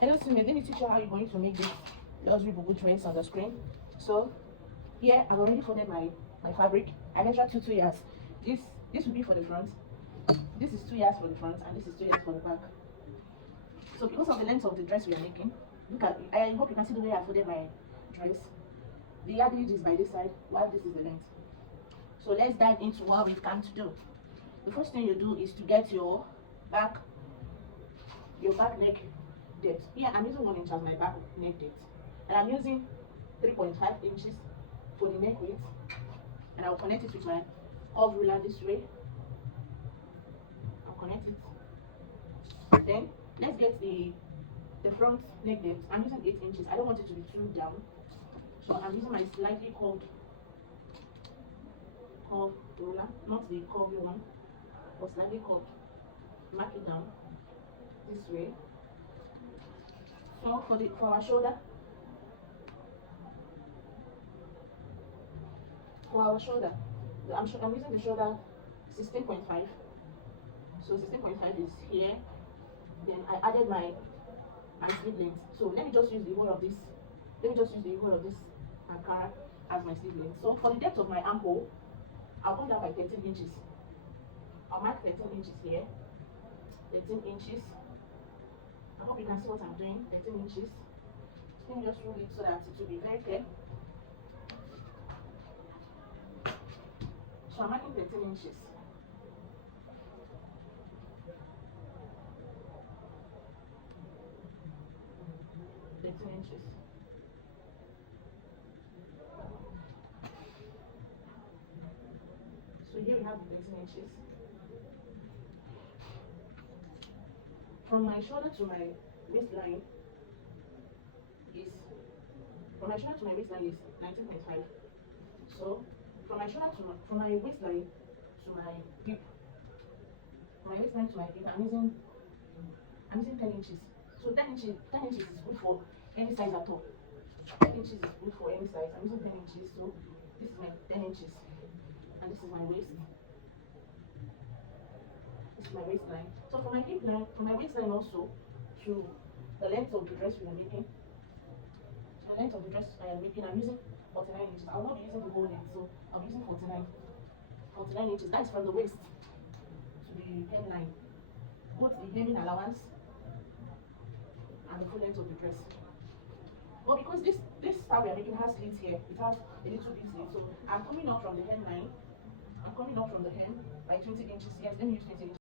Hello students, let me teach you how you're going to make this luxury Bubu dress on the screen. So here I've already folded my fabric. I measured 2 years. This will be for the front. This is 2 years for the front and this is 2 years for the back. So because of the length of the dress we are making, look at, I hope you can see the way I folded my dress. The yardage is by this side while this is the length. So let's dive into what we've come to do. The first thing you do is to get your back neck depth. Here I'm using 1 inch as my back neck depth, and I'm using 3.5 inches for the neck width, and I'll connect it with my curve ruler this way. I'll connect it. Then let's get the front neck depth. I'm using 8 inches. I don't want it to be too down, so I'm using my slightly curved ruler, not the curvy one, but slightly curved. Mark it down this way. So for our shoulder, I'm using the shoulder 16.5. So 16.5 is here. Then I added my sleeve length. So let me just use the whole of this. Ankara as my sleeve length. So for the depth of my armhole, I'll come down by 13 inches. I'll mark 13 inches here. 13 inches. I hope you can see what I'm doing. 13 inches. Let me just rule it so that it will be very clear. So I'm marking 13 inches. So here we have the 13 inches. From my shoulder to my waistline is 19.5. So from my waistline to my hip, I'm using 10 inches. So 10 inches is good for any size at all. 10 inches is good for any size. I'm using 10 inches. So this is my 10 inches, and this is my waist. This is my waistline. So for my hip line, from my waistline also to the length of the dress we are making. To the length of the dress I am making, I'm using 49 inches. I will not be using the whole length, so I'm using 49 inches. That's from the waist to the hemline, both the hemming allowance and the full length of the dress. But because this style we are making has slits here, it has a little bit slit. So I'm coming out from the hemline. I'm coming out from the hem by 20 inches. Yes, let me use 20 inches.